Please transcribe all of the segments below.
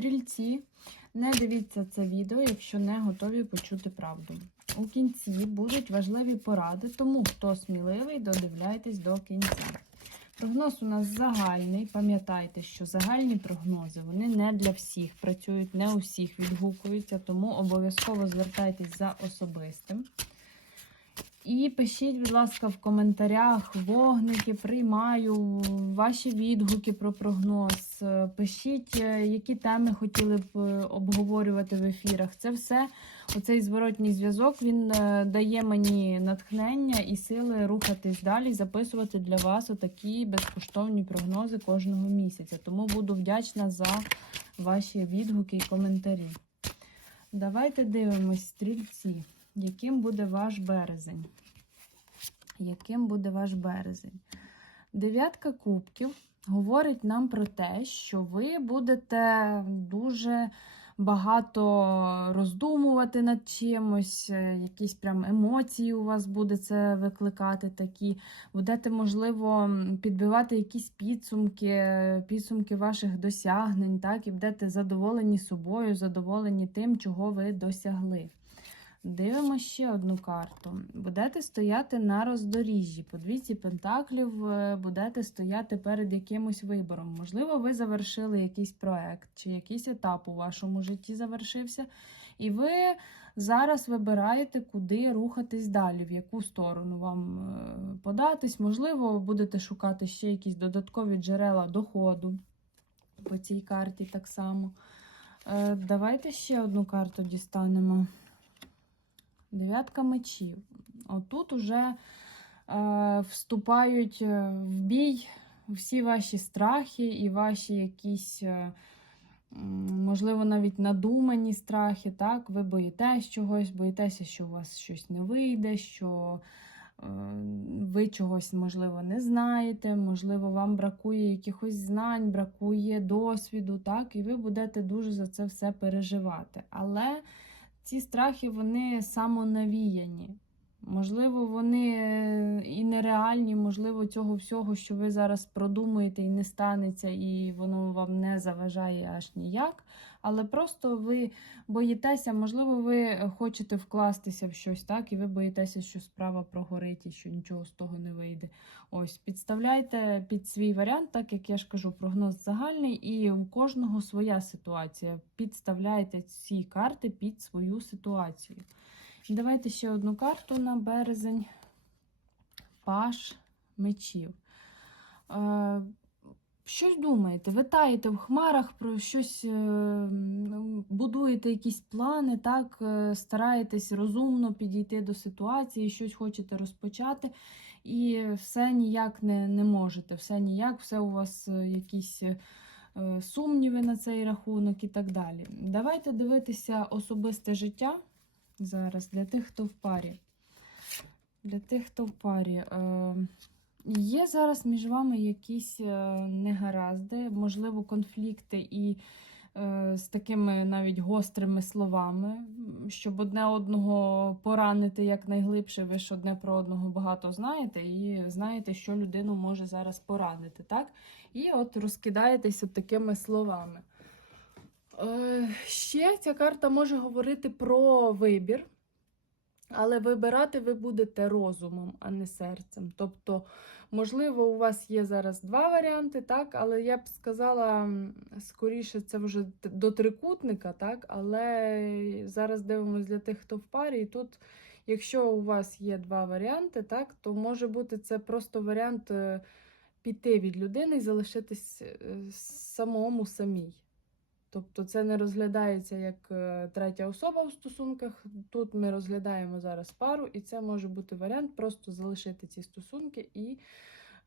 Стрільці, не дивіться це відео, якщо не готові почути правду. У кінці будуть важливі поради, тому хто сміливий, додивляйтесь до кінця. Прогноз у нас загальний. Пам'ятайте, що загальні прогнози вони не для всіх працюють, не у всіх відгукуються, тому обов'язково звертайтесь за особистим. І пишіть, будь ласка, в коментарях вогники, приймаю ваші відгуки про прогноз. Пишіть, е, які теми хотіли б е, обговорювати в ефірах. Це все, оцей зворотній зв'язок, він е, дає мені натхнення і сили рухатись далі, записувати для вас отакі безкоштовні прогнози кожного місяця. Тому буду вдячна за ваші відгуки і коментарі. Давайте дивимось, стрільці. Яким буде ваш березень? Яким буде ваш березень? Дев'ятка кубків говорить нам про те, що ви будете дуже багато роздумувати над чимось, е, якісь прям емоції у вас буде це викликати такі. Будете, можливо, підбивати якісь підсумки, е, підсумки ваших досягнень, так, і будете задоволені собою, задоволені тим, чого ви досягли. Дивимо ще одну карту. Будете стояти на роздоріжжі. По двійці пентаклів е, будете стояти перед якимось вибором. Можливо, ви завершили якийсь проект чи якийсь етап у вашому житті завершився, і ви зараз вибираєте, куди рухатись далі, в яку сторону вам е, податись. Можливо, будете шукати ще якісь додаткові джерела доходу по цій карті так само. Е, Давайте ще одну карту дістанемо. Дев'ятка мечів. Отут уже е, вступають е, в бій всі ваші страхи і ваші якісь, е, можливо, навіть надумані страхи. Так? Ви боїтесь чогось, боїтеся, що у вас щось не вийде, що е, ви чогось, можливо, не знаєте, можливо, вам бракує якихось знань, бракує досвіду, так? і ви будете дуже за це все переживати. Але ці страхи вони самонавіяні. Можливо, вони е, і нереальні, можливо, цього всього, що ви зараз продумуєте, і не станеться, і воно вам не заважає аж ніяк. Але просто ви боїтеся, можливо, ви хочете вкластися в щось, так, і ви боїтеся, що справа прогорить і що нічого з того не вийде. Ось, підставляйте під свій варіант, так як я ж кажу, прогноз загальний, і у кожного своя ситуація. Підставляйте ці карти під свою ситуацію. Давайте ще одну карту на березень. Паш мечів. Е, щось думаєте? Витаєте в хмарах про щось, е, будуєте якісь плани, так, е, стараєтесь розумно підійти до ситуації, щось хочете розпочати, і все ніяк не, не можете. Все ніяк, все у вас якісь. Сумніви на цей рахунок і так далі. Давайте дивитися особисте життя зараз для тих, хто в парі. Для тих, хто в парі. Е, є зараз між вами якісь е, негаразди, можливо, конфлікти і е, з такими навіть гострими словами, щоб одне одного поранити якнайглибше. Ви ж одне про одного багато знаєте, і знаєте, що людину може зараз поранити. так? І от розкидаєтесь такими словами. Е, Ще ця карта може говорити про вибір, але вибирати ви будете розумом, а не серцем. Тобто, можливо, у вас є зараз два варіанти, так, але я б сказала, скоріше, це вже до трикутника, так, але зараз дивимося для тих, хто в парі, і тут. Якщо у вас є два варіанти, так, то може бути це просто варіант е, піти від людини і залишитись е, самому самій. Тобто це не розглядається як е, третя особа в стосунках. Тут ми розглядаємо зараз пару, і це може бути варіант просто залишити ці стосунки і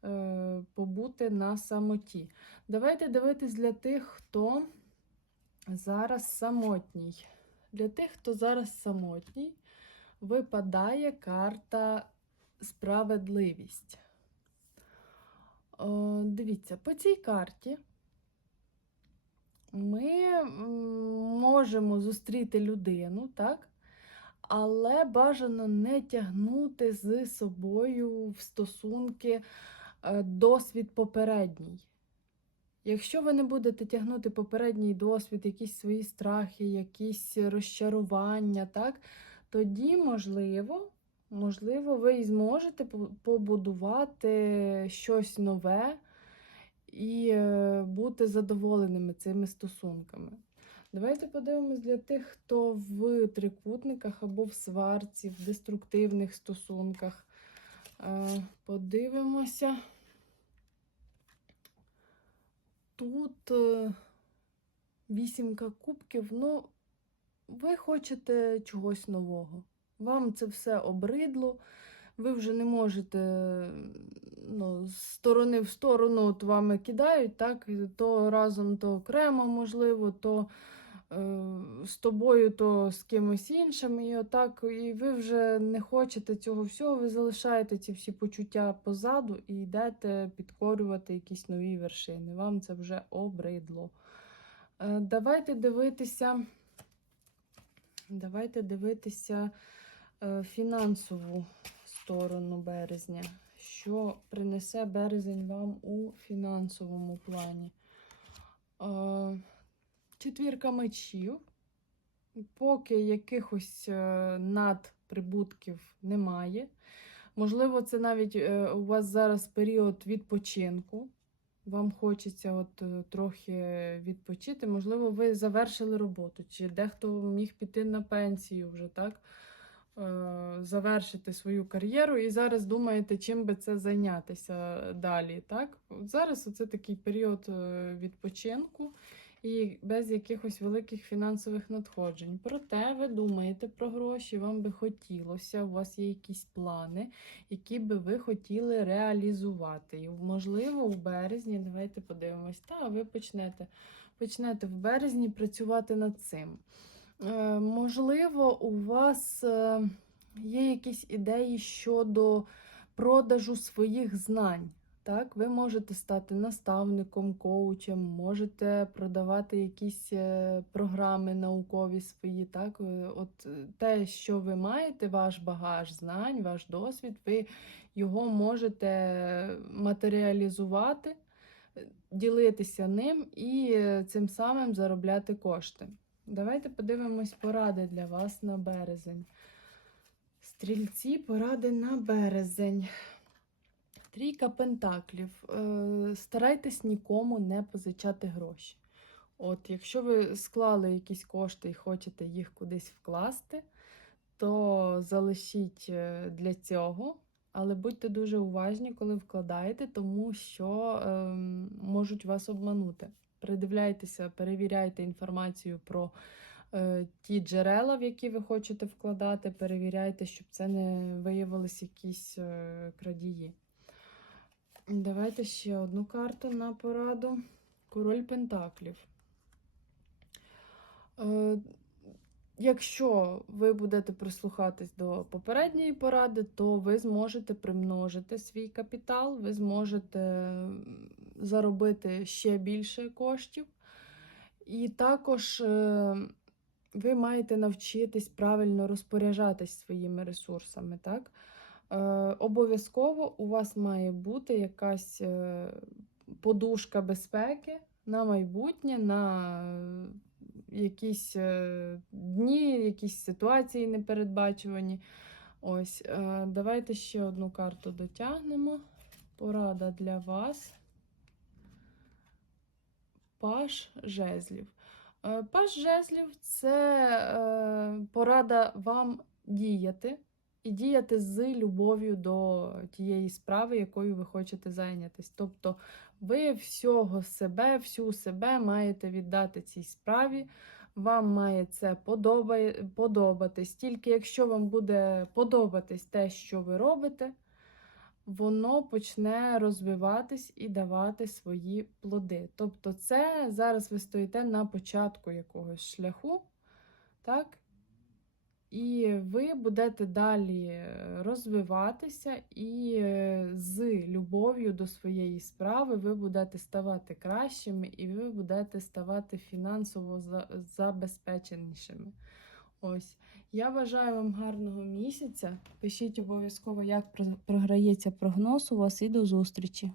е, побути на самоті. Давайте дивитись для тих, хто зараз самотній. Для тих, хто зараз самотній, випадає карта справедливість. О, дивіться, по цій карті ми можемо зустріти людину, так? Але бажано не тягнути з собою в стосунки е, досвід попередній. Якщо ви не будете тягнути попередній досвід, якісь свої страхи, якісь розчарування, так, тоді, можливо, можливо, ви і зможете побудувати щось нове і е, бути задоволеними цими стосунками. Давайте подивимось для тих, хто в трикутниках або в сварці, в деструктивних стосунках. Е, Подивимося. Тут е, вісімка кубків, ну, ви хочете чогось нового. Вам це все обридло, ви вже не можете ну, з сторони в сторону от вами кидають, так, то разом, то окремо, можливо, то е, з тобою, то з кимось іншим. І отак, і ви вже не хочете цього всього, ви залишаєте ці всі почуття позаду і йдете підкорювати якісь нові вершини. Вам це вже обридло. Е, Давайте дивитися. Давайте дивитися е, фінансову сторону березня. Що принесе березень вам у фінансовому плані? Е, Четвірка мечів. Поки якихось е, надприбутків немає. Можливо, це навіть е, у вас зараз період відпочинку. Вам хочеться от трохи відпочити. Можливо, ви завершили роботу, чи дехто міг піти на пенсію вже, так? Е, Завершити свою кар'єру і зараз думаєте, чим би це зайнятися далі. Так? Зараз це такий період е, відпочинку і без якихось великих фінансових надходжень. Проте ви думаєте про гроші, вам би хотілося, у вас є якісь плани, які би ви хотіли реалізувати. І, можливо, у березні, давайте подивимось, та ви почнете, почнете в березні працювати над цим. Е, можливо, у вас е, є якісь ідеї щодо продажу своїх знань. Так, ви можете стати наставником, коучем, можете продавати якісь е, програми наукові свої. Так, от те, що ви маєте, ваш багаж знань, ваш досвід, ви його можете матеріалізувати, ділитися ним і цим самим заробляти кошти. Давайте подивимось поради для вас на березень. Стрільці, поради на березень. Трійка пентаклів. Е, Старайтесь нікому не позичати гроші. От, якщо ви склали якісь кошти і хочете їх кудись вкласти, то залишіть е, для цього. Але будьте дуже уважні, коли вкладаєте, тому що ем, можуть вас обманути. Придивляйтеся, перевіряйте інформацію про е, ті джерела, в які ви хочете вкладати. Перевіряйте, щоб це не виявилися якісь е, крадії. Давайте ще одну карту на пораду. Король Пентаклів. Е, Якщо ви будете прислухатись до попередньої поради, то ви зможете примножити свій капітал, ви зможете заробити ще більше коштів. І також е, ви маєте навчитись правильно розпоряджатись своїми ресурсами. Так? Е, Обов'язково у вас має бути якась е, подушка безпеки на майбутнє, на якісь е, дні, якісь ситуації непередбачувані. Ось, е, давайте ще одну карту дотягнемо. Порада для вас. Паш жезлів. Е, Паш жезлів це порада вам діяти і діяти з любов'ю до тієї справи, якою ви хочете зайнятися. Тобто ви всього себе, всю себе маєте віддати цій справі. Вам має це подобатись. Тільки якщо вам буде подобатись те, що ви робите, воно почне розвиватись і давати свої плоди. Тобто, це зараз ви стоїте на початку якогось шляху, так? І ви будете далі розвиватися, і е, з любов'ю до своєї справи ви будете ставати кращими, і ви будете ставати фінансово забезпеченішими. Ось. Я бажаю вам гарного місяця. Пишіть обов'язково, як про- програється прогноз у вас, і до зустрічі!